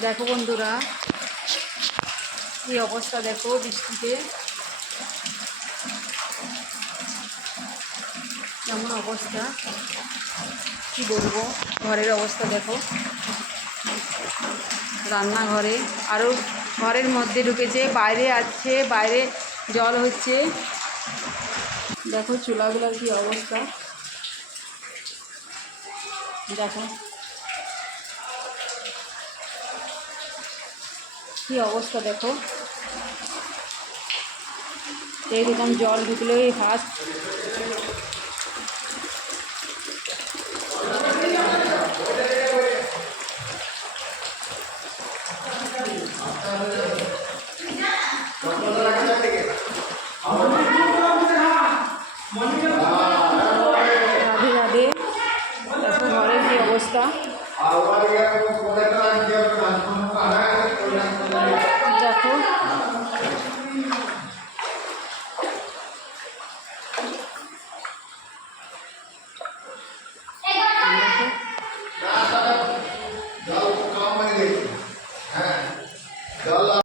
দেখো বন্ধুরা, কি অবস্থা দেখো বৃষ্টিতে। কেমন অবস্থা? কি বলব, ঘরের অবস্থা দেখো। রান্নাঘরে আরও ঘরের মধ্যে ঢুকেছে, বাইরে আছে, বাইরে জল হচ্ছে। দেখো চুলাগুলোর কি অবস্থা। দেখো। কি অবস্থা দেখো এইরকম জল ঢুকলেই হাত রাধে রাধে ঘরের কি অবস্থা